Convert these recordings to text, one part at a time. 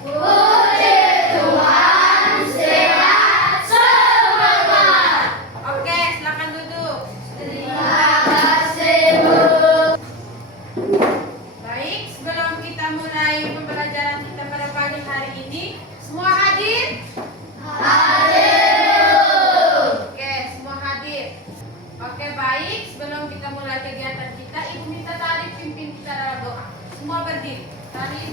Puji Tuhan, sehat semangat. Oke, silakan duduk. Terima kasih, Bu. Baik, sebelum kita mulai pembelajaran kita pada pagi hari ini, semua hadir? Hadir. Oke, semua hadir. Oke, baik. Sebelum kita mulai kegiatan kita, Ibu minta Tari pimpin kita dalam doa. Semua berdiri. Tari.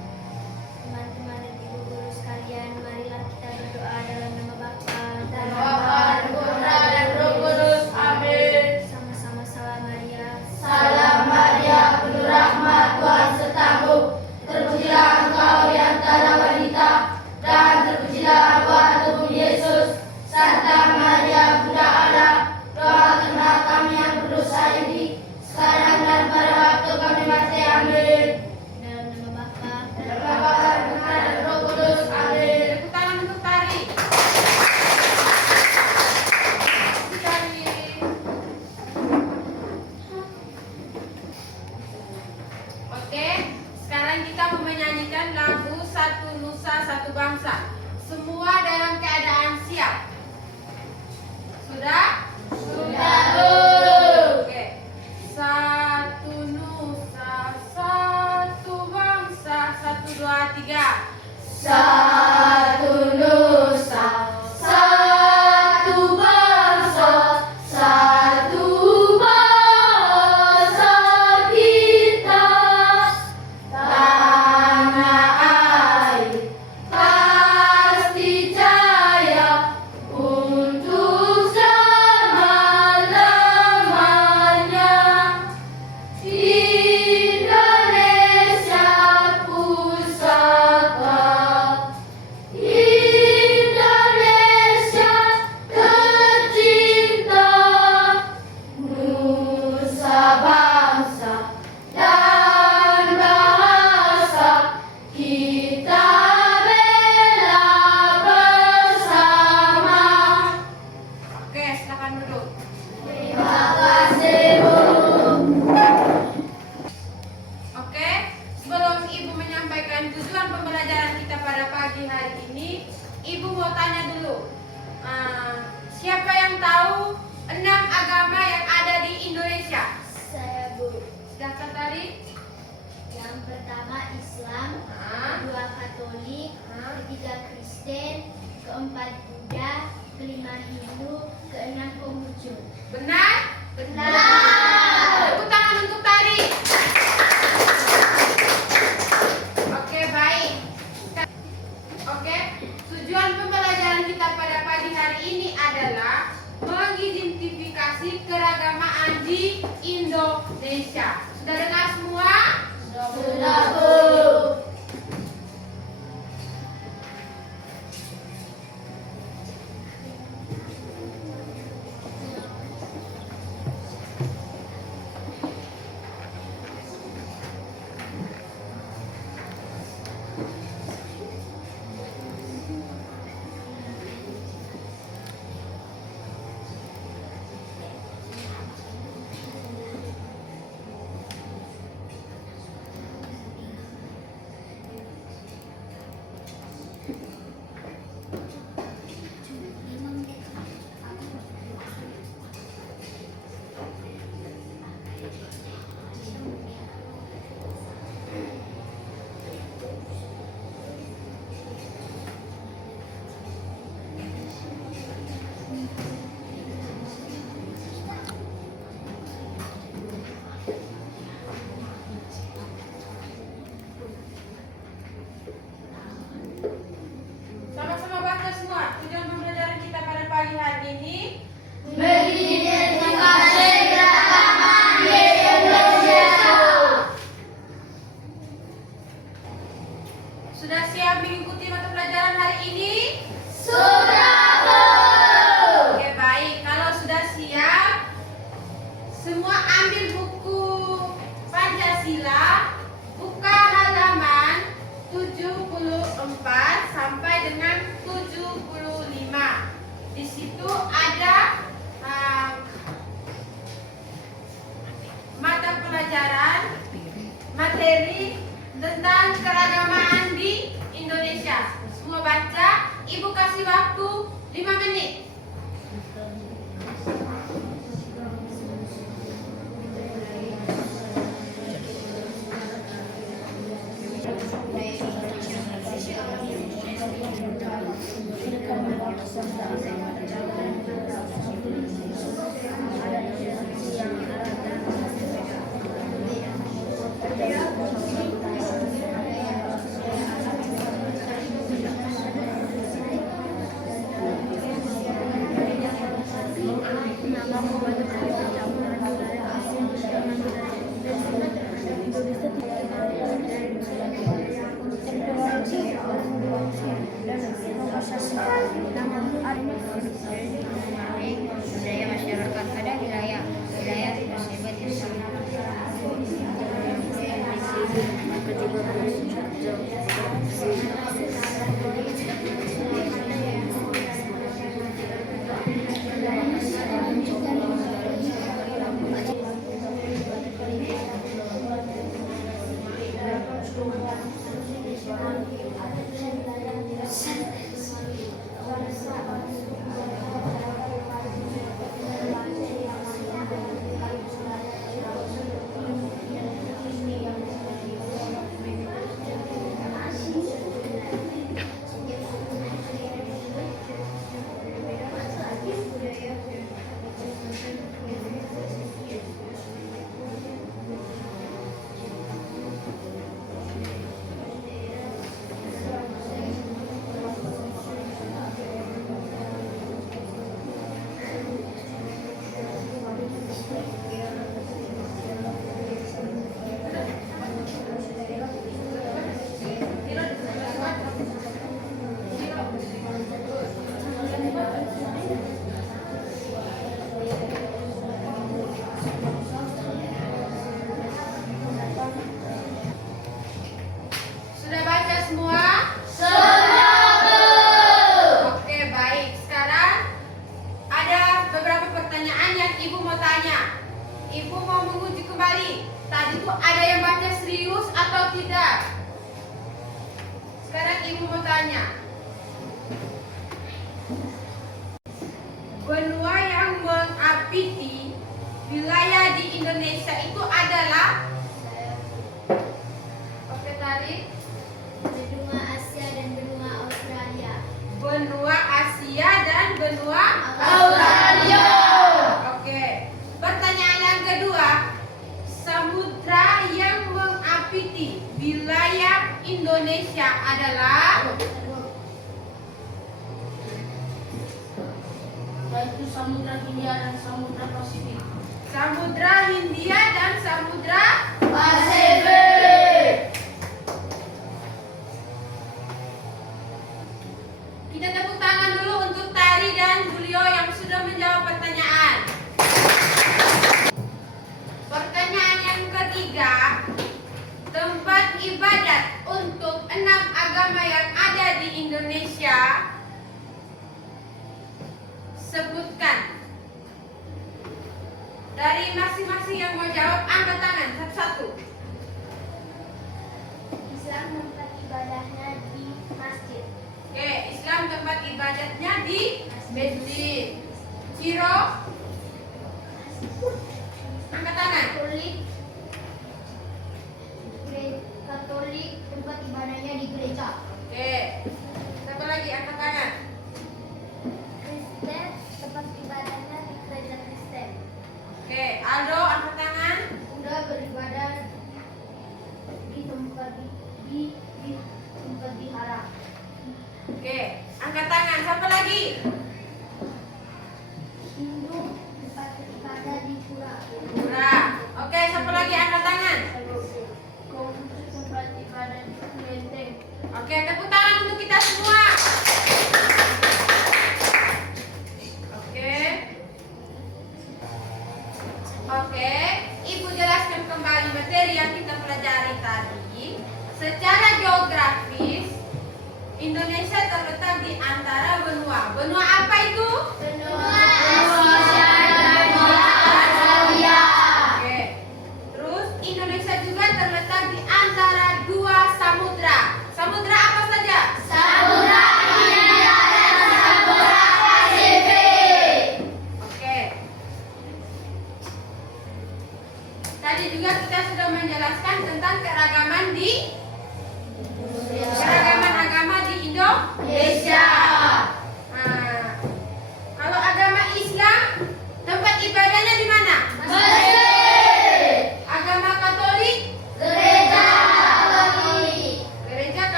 Teman-teman dan ibu guru sekalian, marilah kita berdoa dalam nama Bapa dan Bapa, Putra, dan Roh Kudus. Amin. sama-sama. Salam Maria. Salam Maria, penuh rahmat, Tuhan sertamu. Terpujilah engkau di antara wanita, dan terpujilah buah tubuh Yesus. Santa Maria, Bunda Allah, doakanlah kami yang berdosa ini, sekarang dan pada waktu kami mati. Amin. Dalam nama Bapa Dan Bapa, dan Putra, dan Roh Kudus. Amin. Tepuk tangan untuk Tari. Tari. Oke, sekarang kita mau menyanyikan lagu Satu Nusa Satu Bangsa. Semua dalam keadaan siap. Sudah? Sudah, Bu. Oke. Satu nusa, satu bangsa, 1, 2, 3. Satu nusa, satu bangsa, satu bangsa kita. Tanah air pasti jaya untuk selama-lamanya. Indonesia pusaka, Indonesia tercinta, nusa bangsa dan bahasa kita bela bersama. Oke, silakan duduk. Terima kasih, Bu. Oke, sebelum Ibu menyampaikan tujuan pembelajaran kita pada pagi hari ini, Ibu mau tanya dulu. Siapa yang tahu 6 agama yang ada di Indonesia? saya, Bu. Silakan Tari. Yang pertama Islam, Ah. kedua Katolik, Ah. ketiga Kristen, keempat Buddha, kelima Hindu, keenam Konghucu. Benar? Benar. Tepuk tangan untuk Tari. Oke, baik. Oke, tujuan pembelajaran kita pada pagi hari ini adalah mengidentifikasi keragamaan di Indonesia. Sudah dengar semua? Sudah, Bu. Sama-sama baca semua. 5 menit. Budaya masyarakat pada wilayah tersebut yang Sudah baca semua? Oke, baik. Sekarang ada beberapa pertanyaan yang Ibu mau tanya. Ibu mau menguji kembali. Tadi tuh ada yang baca serius atau tidak? Sekarang Ibu mau tanya. Benua yang mengapiti wilayah di Indonesia itu adalah? Oke, tarik. benua Asia dan benua Australia. Benua Asia dan benua Australia. Oke. Pertanyaan yang kedua, samudra yang mengapiti wilayah Indonesia adalah? Yaitu Samudra Hindia dan Samudra Pasifik. Samudra Hindia dan Samudra Pasifik. Kita tepuk tangan dulu untuk Tari dan Julio yang sudah menjawab pertanyaan. Pertanyaan yang ketiga, tempat ibadat untuk 6 agama yang ada di Indonesia, sebutkan. Dari masing-masing yang mau jawab, angkat tangan satu-satu. Islam tempat ibadahnya di masjid. Oke, Islam tempat ibadatnya di masjid. Ciro, angkat tangan. Katolik tempat ibadahnya di gereja. Oke, siapa lagi angkat tangan? Kristen tempat ibadahnya di gereja Kristen. Oke, Aldo angkat tangan. Buddha beribadah di tempat vihara. Oke, angkat tangan. Siapa lagi? Hindu tempat ibadah di pura. Pura. Oke, siapa lagi angkat tangan? Konghucu tempat ibadah di kelenteng. Oke, tepuk tangan untuk kita semua. Oke. Oke, Ibu jelaskan kembali materi yang kita pelajari tadi. Secara geografis, Indonesia terletak di antara benua. Benua apa itu? Benua Asia dan benua Australia. Oke. Terus Indonesia juga terletak di antara 2 samudra. Samudra apa saja? Samudra Hindia dan Samudra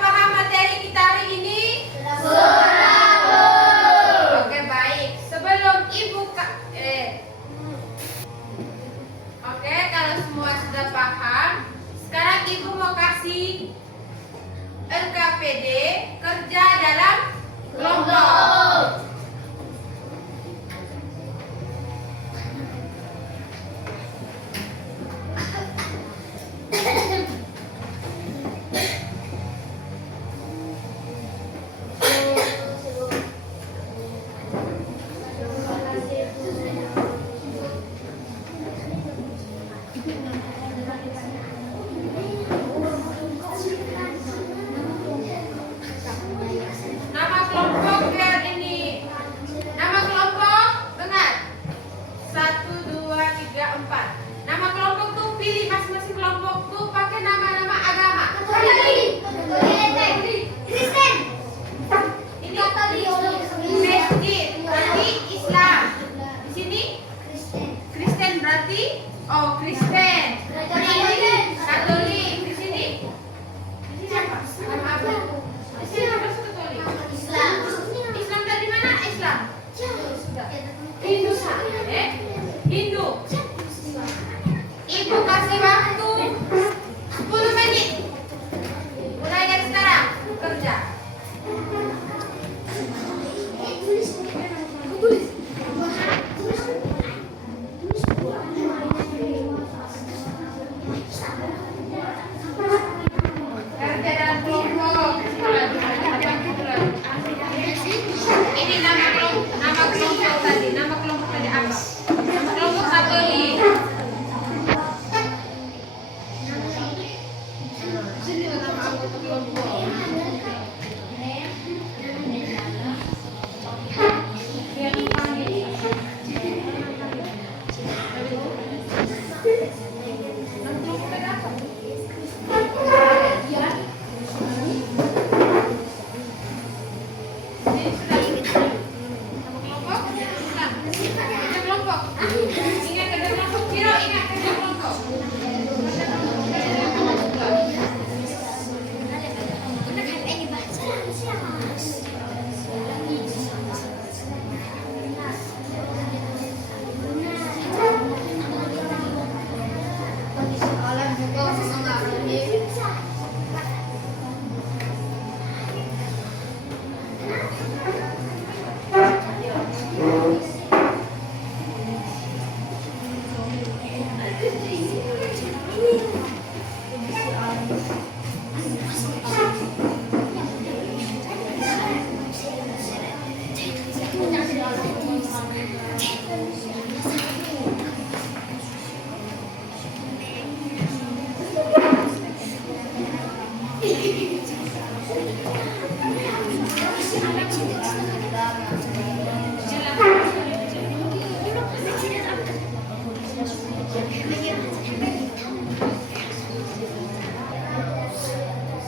paham materi kita hari ini? Sudah, Bu. Oke, baik. Sebelum Oke, kalau semua sudah paham, sekarang Ibu mau kasih RKPD kerja dalam kelompok. Nama kelompok biar ini. Nama kelompok dengar. 1, 2, 3, 4. Nama kelompok tuh pilih masing-masing kelompok tuh pakai nama-nama agama. Kristen. Ini masjid berarti Islam. Di sini Kristen berarti Kristen. Ini Katolik. Di sini apa? Agama apa? Di sini apa Katolik? Islam dari mana? Islam. Hindu Hindu. Ibu kasih waktu 10 menit. Mulai dari sekarang kerja. Kerja dalam kelompok. Ini nama kelompok tadi. Nama kelompok tadi apa? Nama kelompok Katolik. Sini nama anggota kelompok. Biar dipanggil. Nama kelompok tadi apa? Ini sudah. Nama kelompok? Sudah. Kerja kelompok. Ingat kerja kelompok. Kira ingat kerja kelompok.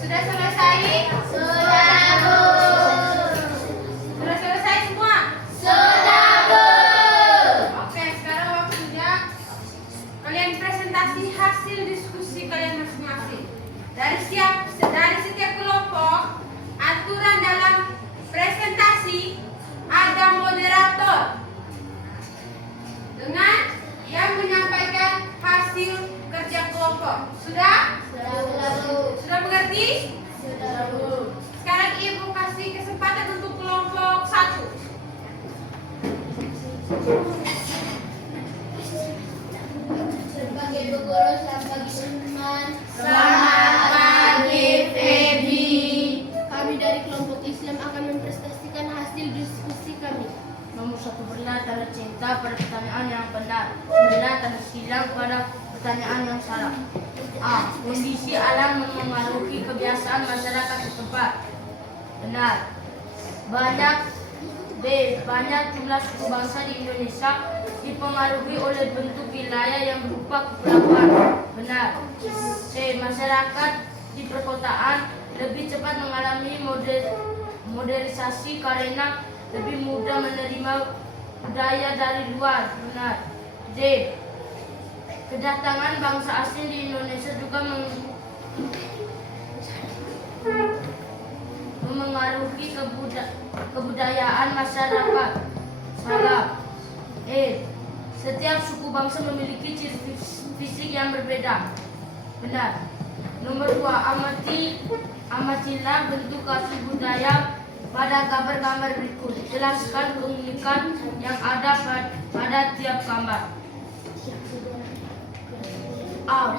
Sudah selesai? Sudah, Bu. Sudah selesai semua? Sudah, Bu. Oke, sekarang waktunya kalian presentasi hasil diskusi kalian masing-masing. Dari setiap kelompok, aturan dalam presentasi ada moderator dengan yang menyampaikan hasil kerja kelompok. Sudah? Sudah, Bu. Sudah mengerti? Sudah, Bu. Sekarang Ibu kasih kesempatan untuk kelompok 1. Sebagai Bu Guru, selamat pagi teman-teman. Selamat pagi, Feby. Kami dari kelompok Islam akan mempresentasikan hasil diskusi kami. Nomor 1, berilah tanda cinta pada pertanyaan yang benar. Berilah tanda silang pada pertanyaan yang salah. A. Kondisi alam memengaruhi kebiasaan masyarakat setempat. Benar. Banyak jumlah suku bangsa di Indonesia dipengaruhi oleh bentuk wilayah yang berupa kepulauan. Benar. C. Masyarakat di perkotaan lebih cepat mengalami modernisasi karena lebih mudah menerima budaya dari luar. Benar. D. Kedatangan bangsa asing di Indonesia juga mempengaruhi kebudayaan masyarakat. Salah. Setiap suku bangsa memiliki ciri fisik yang berbeda. Benar. Nomor 2, amatilah bentuk asli budaya pada gambar-gambar berikut. Jelaskan keunikan yang ada pada tiap gambar. A.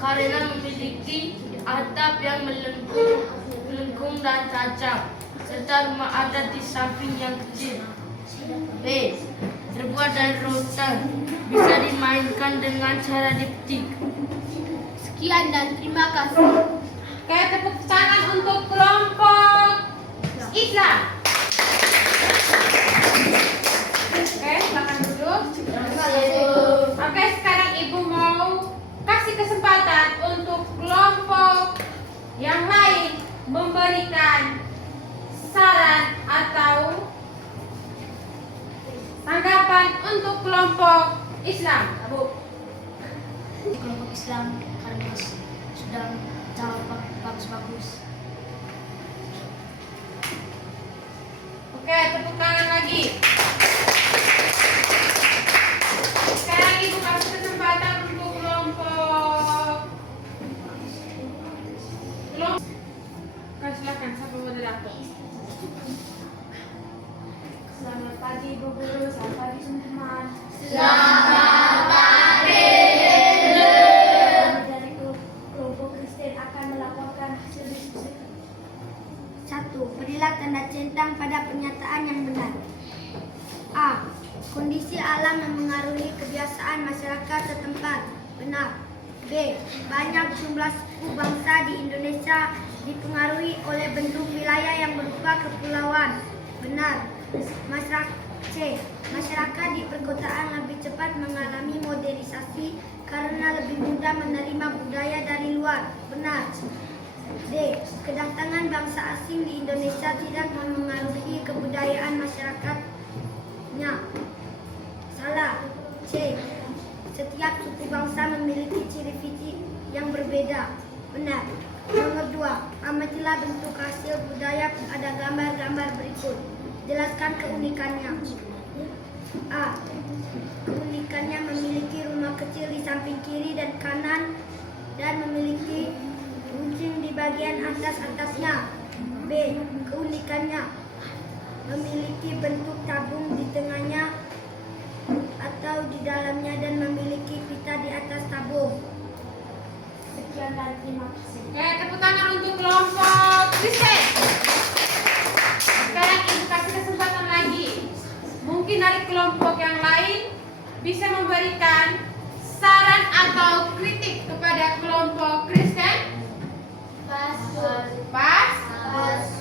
Karena memiliki atap yang melengkung dan tajam, serta rumah adat di samping yang kecil. B. Terbuat dari rotan, bisa dimainkan dengan cara diptik. Sekian dan terima kasih. Oke, tepuk tangan untuk kelompok Islam. Oke, silakan duduk. Oke, sekarang Ibu mau kasih kesempatan untuk kelompok yang lain memberikan saran atau tanggapan untuk kelompok Islam. Bu. Kelompok Islam karena sedang jawab bagus-bagus. Oke, tepuk tangan lagi. Sekarang Ibu kasih kesempatan untuk kelompok. Silakan, siapa moderator? Selamat pagi Bu Guru, selamat pagi teman-teman. Selamat pagi. Dari kelompok Kristen akan melaporkan hasil diskusi. 1. Berilah tanda centang pada pernyataan yang benar. A. Kondisi alam memengaruhi kebiasaan masyarakat setempat. Benar. B. Banyak jumlah suku bangsa di Indonesia dipengaruhi oleh bentuk wilayah yang berupa kepulauan. Benar. Masyarakat di perkotaan lebih cepat mengalami modernisasi karena lebih mudah menerima budaya dari luar. Benar. D. Kedatangan bangsa asing di Indonesia tidak memengaruhi kebudayaan masyarakatnya. Salah. C. Setiap suku bangsa memiliki ciri fisik yang berbeda. Benar. Nomor 2. Amatilah bentuk hasil budaya pada gambar-gambar berikut. Jelaskan keunikannya. A. Keunikannya memiliki rumah kecil di samping kiri dan kanan dan memiliki runcing di bagian atasnya. B. Keunikannya memiliki bentuk tabung di tengahnya atau di dalamnya dan memiliki pita di atas tabung. Sekian dan terima kasih. Oke, tepuk tangan untuk kelompok Kristen. Sekarang Ibu kasih kesempatan lagi. Mungkin dari kelompok yang lain bisa memberikan saran atau kritik kepada kelompok Kristen. Pas?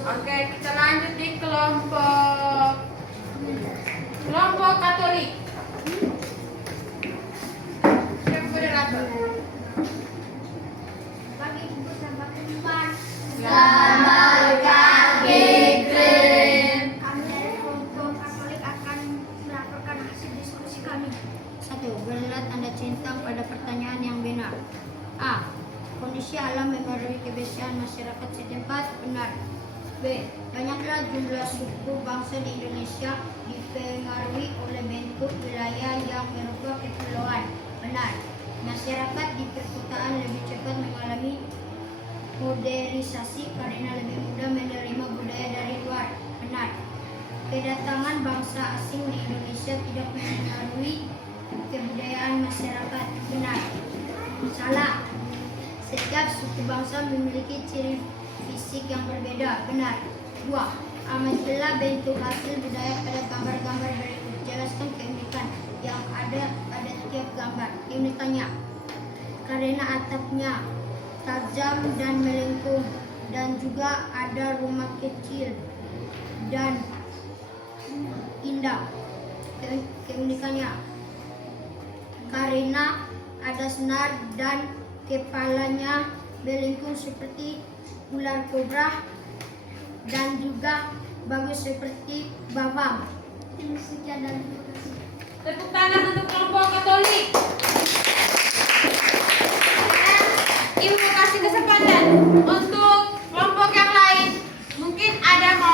Oke, kita lanjut di kelompok Katolik. Siapa moderator? Pagi Ibu, selamat teman. Selamat pagi, Glenn. Kami dari kelompok Katolik akan melaporkan hasil diskusi kami. 1. Berilah tanda centang pada pertanyaan yang benar. A. Kondisi alam mempengaruhi kebiasaan masyarakat setempat. Benar. B. Banyaklah jumlah suku bangsa di Indonesia dipengaruhi oleh bentuk wilayah yang berupa kepulauan. Benar. Masyarakat di perkotaan lebih cepat mengalami modernisasi karena lebih mudah menerima budaya dari luar. Benar. Kedatangan bangsa asing di Indonesia tidak mempengaruhi kebudayaan masyarakat. Benar. Salah. Setiap suku bangsa memiliki ciri fisik yang berbeda. Benar. 2. Amatilah bentuk hasil budaya pada gambar-gambar berikut. Jelaskan keunikan yang ada pada tiap gambar. Keunikannya karena atapnya tajam dan melengkung dan juga ada rumah kecil dan indah. Keunikannya karena ada senar dan kepalanya melengkung seperti ular kobra dan juga bagus seperti bawang. Sekian dan terima kasih. Tepuk tangan untuk kelompok Katolik. Ibu mau kasih kesempatan untuk kelompok yang lain. Mungkin ada mau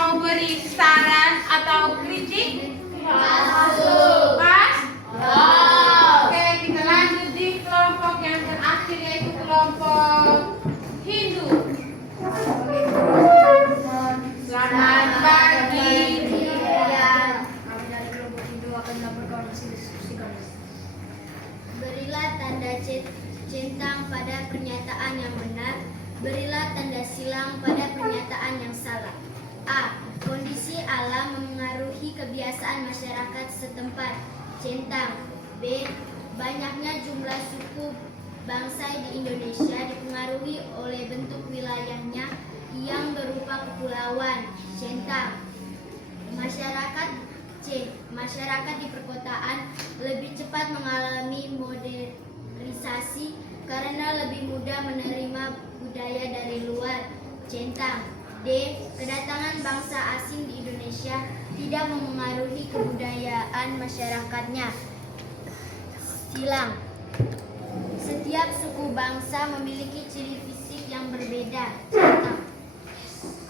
setempat. Centang. B. Banyaknya jumlah suku bangsa di Indonesia dipengaruhi oleh bentuk wilayahnya yang berupa kepulauan. Centang. Masyarakat. C. Masyarakat di perkotaan lebih cepat mengalami modernisasi karena lebih mudah menerima budaya dari luar. Centang. D. Kedatangan bangsa asing di Indonesia tidak memengaruhi kebudayaan masyarakatnya. Silang. Setiap suku bangsa memiliki ciri fisik yang berbeda. Centang.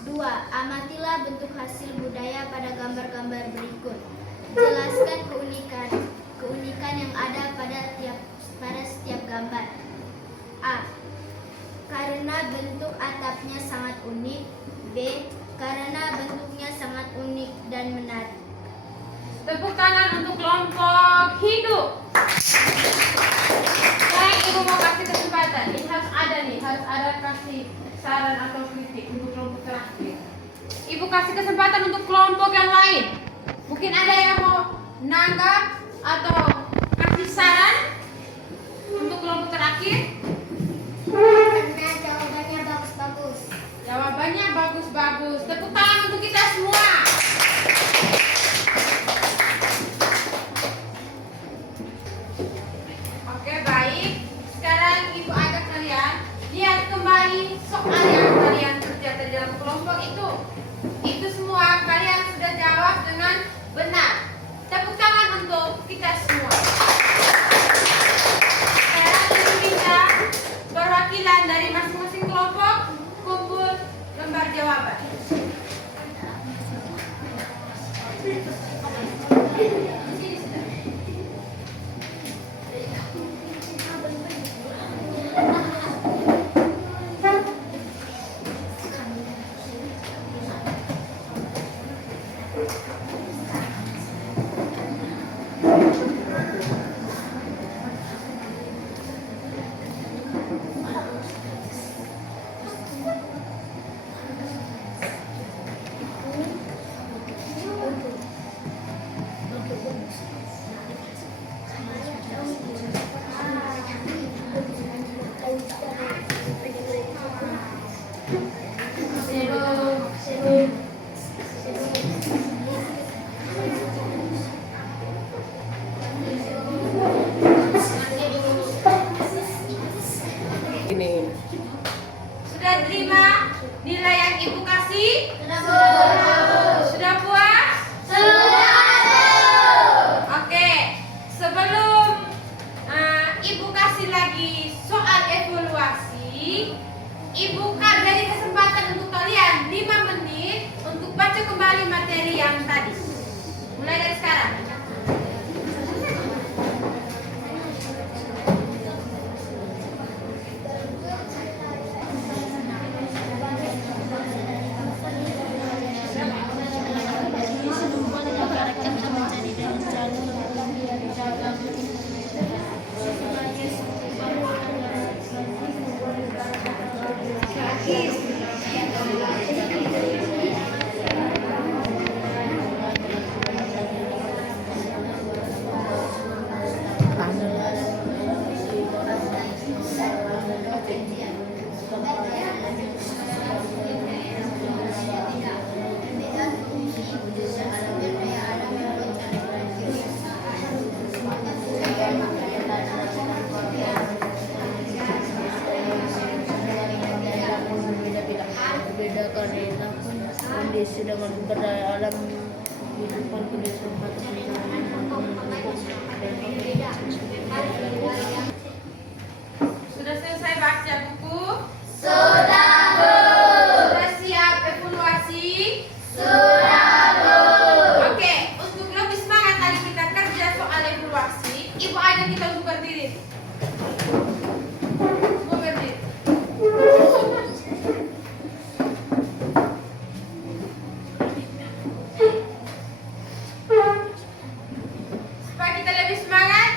2. Amatilah bentuk hasil budaya pada gambar-gambar berikut. Jelaskan keunikan yang ada pada setiap gambar. A. Karena bentuk atapnya sangat unik. B. Karena bentuknya sangat unik dan menarik. Tepuk tangan untuk kelompok hidup. Sekarang ibu mau kasih kesempatan. Ini harus ada kasih saran atau kritik untuk kelompok terakhir. Ibu kasih kesempatan untuk kelompok yang lain. Mungkin ada yang mau nanggap atau kasih saran untuk kelompok terakhir. Karena jawabannya bagus-bagus. Jawabannya bagus-bagus. Tepuk tangan untuk kita semua. Oke, baik. Sekarang ibu ajak kalian lihat kembali soal yang kalian kerjakan dalam kelompok itu. Itu semua kalian sudah jawab dengan benar. Tepuk tangan untuk kita semua. Sekarang ibu minta perwakilan dari masing-masing kelompok kumpul lembar jawaban. Sudah terima nilai yang ibu kasih? Sudah puas? Oke, sebelum ibu kasih lagi soal evaluasi, ibu kan beri kesempatan untuk kalian 5 menit untuk baca kembali materi yang tadi. Mulai dari sekarang. Berbeda karena kondisi dengan berdaya alam kehidupan kondisi Sudah selesai baca buku? Sudah, Bu. Sudah siap evaluasi? Oke, untuk lebih semangat tadi kita kerja soal evaluasi, ibu ajak kita untuk berdiri. Semua berdiri. Supaya kita lebih semangat,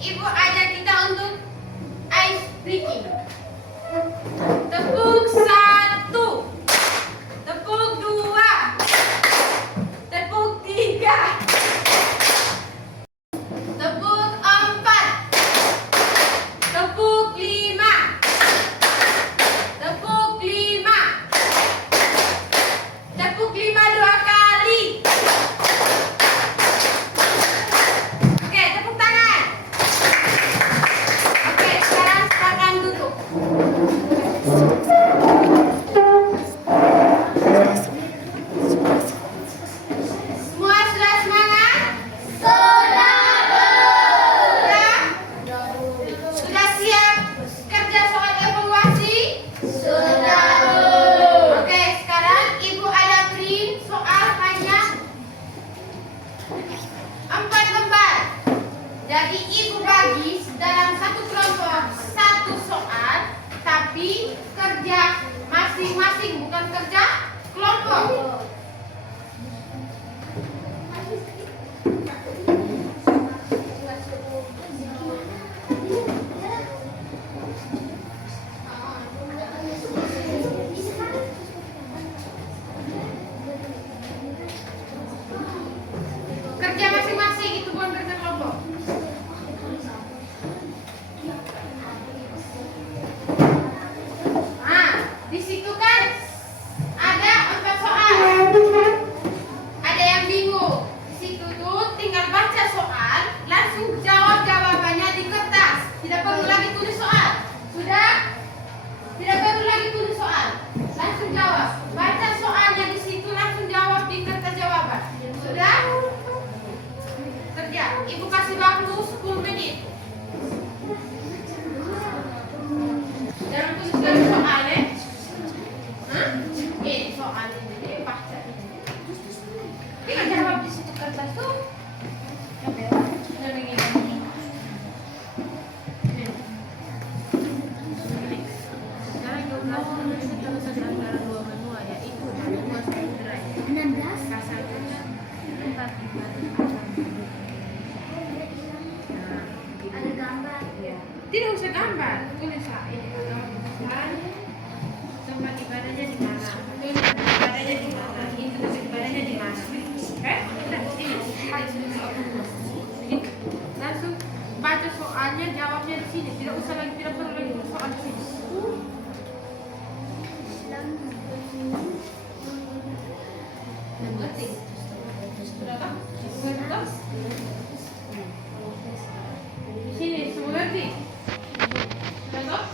ibu ajak kita untuk ice breaking. Tepuk 1, tepuk 2, kelompok. Kerja masing-masing, itu bukan kerja kelompok. Nah, di situ kan ada 4 soal. Ada yang bingung. Di situ tuh tinggal baca soal, langsung jawab jawabannya di kertas. Tidak perlu lagi tulis soal. Sudah? Tidak perlu lagi tulis soal. Langsung jawab. Baca soalnya di situ, langsung jawab di kertas jawaban. Sudah? Kerja. Ibu kasih waktu 10 menit. Jangan tuliskan soalnya. Hah? Soal ini baca. Tinggal jawab di situ kertas tuh. Jangan begini. Sekarang 12 kita bisa antara dua benua, yaitu benua samudera. 16. Kasarnya 4 Ada gambar. Tidak usah gambar, tulis ini agama Islam, tempat ibadahnya di mana, tulis tempat ibadahnya di mana, ini tempat ibadahnya di mana, oke? Udah, ini langsung baca soalnya, jawabnya di sini, tidak usah lagi, tidak perlu lagi tulis soal di sini. Mengerti? Sudah tak? Mengerti? Di sini, semua ngerti? Sudah tak?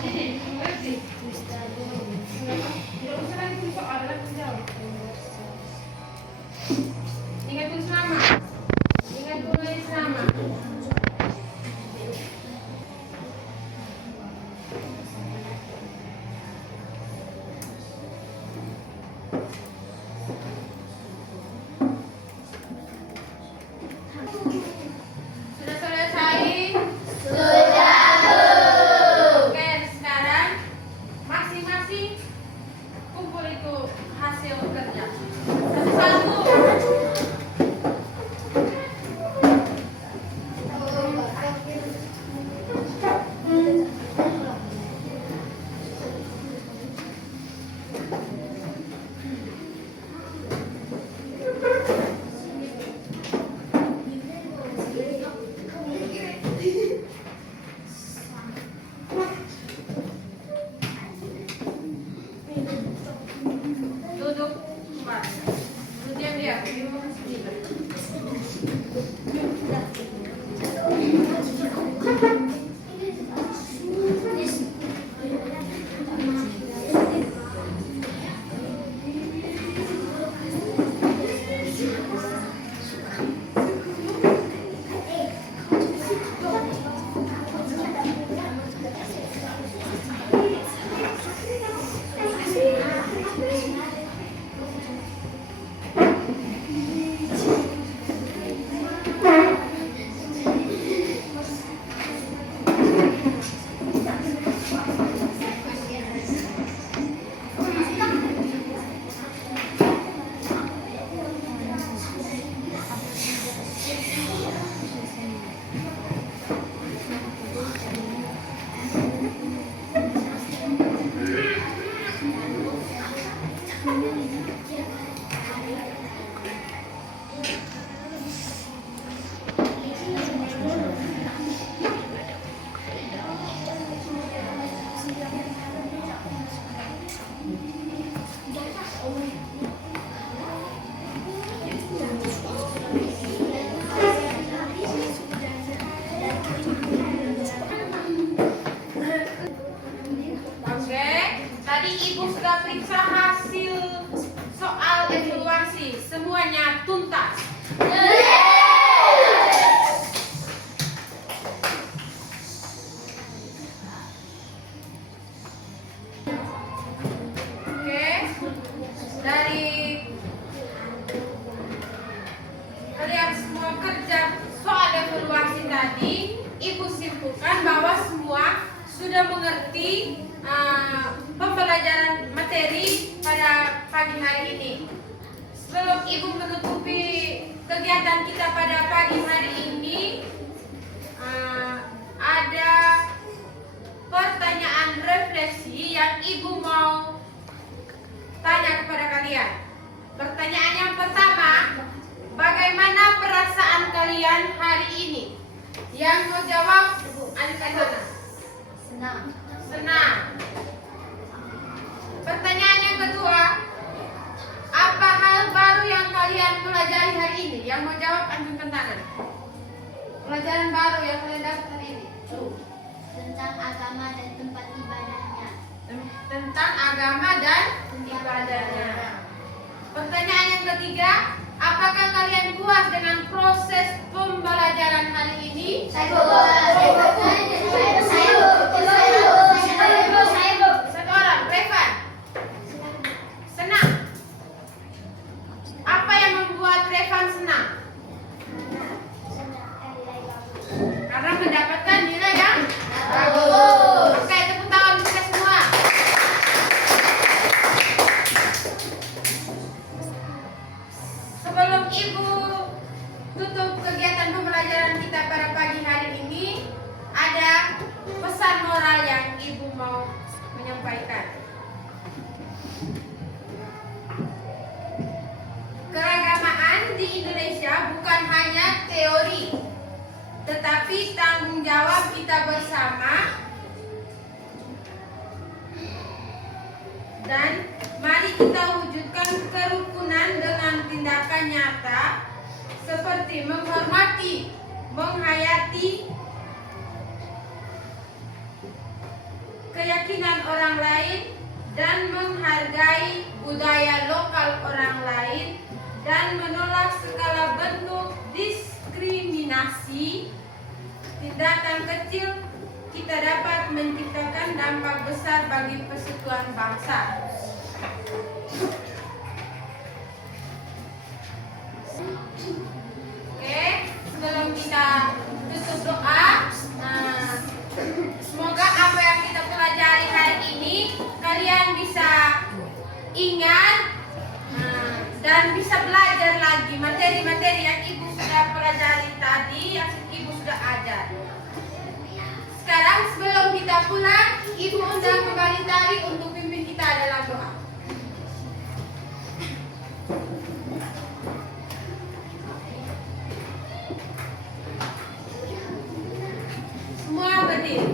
Ini, semua ngerti? Tidak usah lagi tulis soal, langsung jawab. Ingat tulis nama. Ingat tulis nama. Sudah selesai? Oke, sekarang masing-masing kumpul itu hasil kerja. Satu-satu. Duduk. Diam-diam. Tadi Ibu sudah periksa hasil soal evaluasi. Semuanya tuntas. Oke. Dari kalian semua kerja soal evaluasi tadi, Ibu simpulkan bahwa semua sudah mengerti pagi hari ini. Sebelum Ibu menutupi kegiatan kita pada pagi hari ini, ada pertanyaan refleksi yang Ibu mau tanya kepada kalian. Pertanyaan yang pertama, bagaimana perasaan kalian hari ini? Yang mau jawab, adik-adik. Senang. Senang. Pertanyaan yang kedua, apa hal baru yang kalian pelajari hari ini? Yang mau jawab, anjungkan tangan. Pelajaran baru yang kalian dapat hari ini. Tentang agama dan tempat ibadahnya. Tentang agama dan ibadahnya. Pertanyaan yang ketiga, apakah kalian puas dengan proses pembelajaran hari ini? Sekarang, Revan. Senang. Apa yang membuat Revan senang? Karena mendapatkan nilai yang bagus. Oke, tepuk tangan untuk kita semua. Sebelum Ibu tutup kegiatan pembelajaran kita pada pagi hari ini, ada pesan moral yang Ibu mau menyampaikan. Keragamaan di Indonesia bukan hanya teori, tetapi tanggung jawab kita bersama. Dan mari kita wujudkan kerukunan dengan tindakan nyata, seperti menghormati, menghayati keyakinan orang lain, dan menghargai budaya lokal orang lain, dan menolak segala bentuk diskriminasi. Tindakan kecil kita dapat menciptakan dampak besar bagi persatuan bangsa. Oke, sebelum kita tutup doa, semoga apa yang kita pelajari hari ini kalian bisa ingat dan bisa belajar lagi materi-materi yang Ibu sudah pelajari tadi, yang Ibu sudah ajar. Sekarang sebelum kita pulang, Ibu undang kembali Tari untuk pimpin kita dalam doa. Semua berdiri.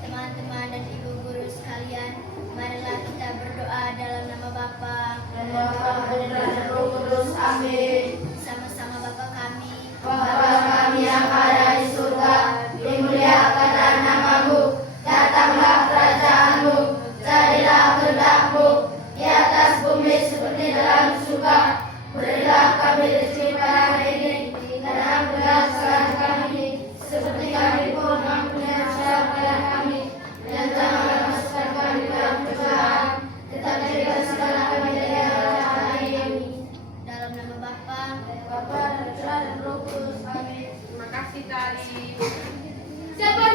Teman-teman dan ibu guru sekalian, marilah kita berdoa dalam nama Bapa dan Roh Kudus. Amin. Sama-sama Bapa kami. Bapa kami yang ada di surga, dimuliakanlah namamu. Datanglah kerajaanmu. Jadilah kehendak-Mu di atas bumi seperti dalam surga. Berilah kami rezeki pada hari ini, dan ampunilah kesalahan kami, seperti kami pun mengampuni kesalahan pada kami. Dan janganlah masukkan kami dalam pencobaan, tetapi bebaskanlah kami dari yang jahat. Dalam nama Bapa dan Putra dan Roh Kudus. Amin. Terima kasih Tari. Siapa